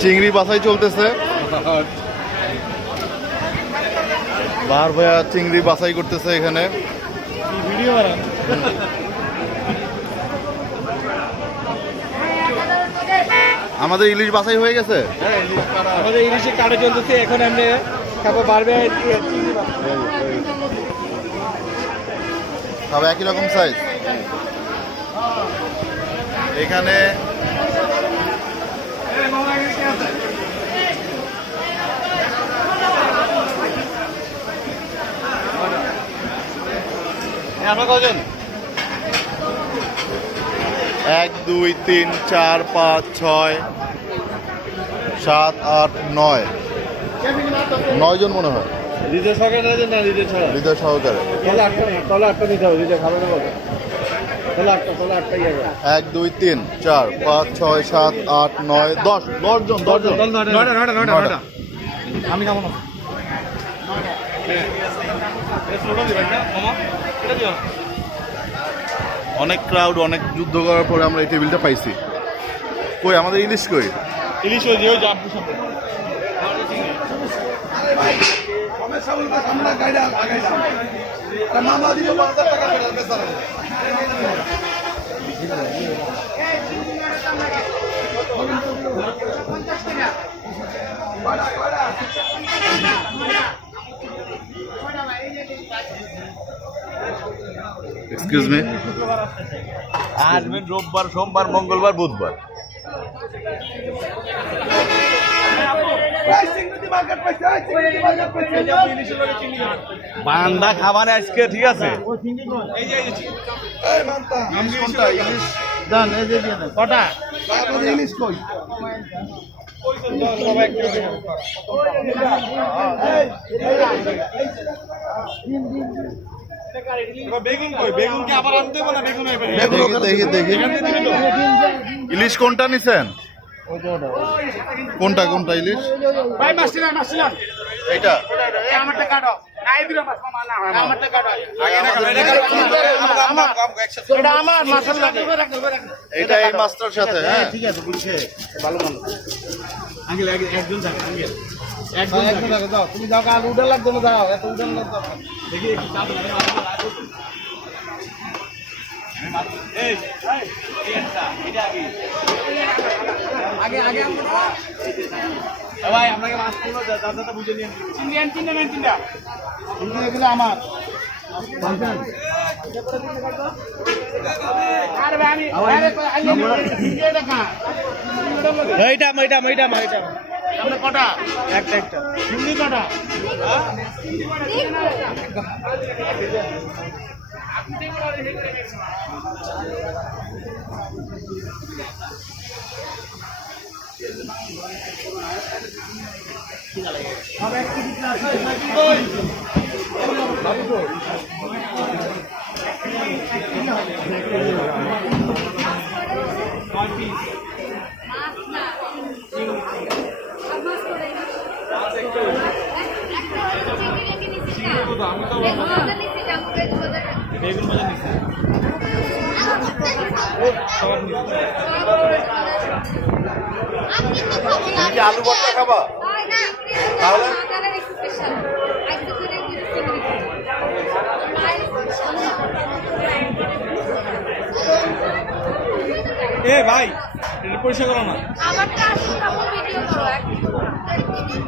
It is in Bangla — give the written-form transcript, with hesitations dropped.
চিংড়ি বাছাই চলতেছে। বাহার ভাইয়া চিংড়ি বাছাই করতেছে এখানে। ভিডিও আমাদের ইলিশ বাছাই হয়ে গেছে। আমাদের ইলিশের কাটে চলতেছে, এখন আমরা খাবো বাড়বে সব একই রকম সাইজ। এখানে আমরা কজন? 1 2 3 4 5 6 7 8 9 9 জন মনে হয়। হৃদয় সহকারে না হৃদয় ছাড়া? হৃদয় সহকারে। তলে আটটা নিতে হবে, হৃদয় খাবে না বলে। তলে আটটা ইয়ে 1 2 3 4 5 6 7 8 9 10 10 জন 10 জন। নয়টা। আমি খাবো না। অনেক ক্রাউড, অনেক যুদ্ধ করার পরে আমরা এই টেবিলটা পাইছি। কই আমাদের ইলিশ কই? ইলিশ হয়ে যে যাবো সামনে। এক্সকিউজ মি, আসবেন রোববার, সোমবার, মঙ্গলবার, বুধবার। বান্দা খাবারে আজকে ঠিক আছে। কটা? বেগুন কই? বেগুন কি আবার আনতে হবে না? বেগুন দেখি দেখি ইলিশ কোনটা নিছেন? কোনটা কোনটা ইলিশ? ভাই মাসিলান এইটা আমারটা কাটো। নাই দিলো মাছ মামা না আমারটা কাটো। এটা আমার মাছাল লাগে। এইটা এই মাছটার সাথে। হ্যাঁ ঠিক আছে, বুঝছে। ভালো ভালো আঙ্কেল একজন থাকে আঙ্কেল। একজন থাকে দাও, তুমি যাও কাল উডাল লাগবে না, দাও এত উডাল লাগবে। দেখি একটু চাপ লাগে। এই এটা আগে আমরা ভাই আপনাকে মাছ কিনো দাদা বুঝে নিন। তিনটা এগুলো আমার। আরে ভাই আমি এইটা আমরা কটা? একটা হিন্দি কটা? আলু ভর্তা খাবা? তাহলে এ ভাই এটা পরিষ্কার করো না।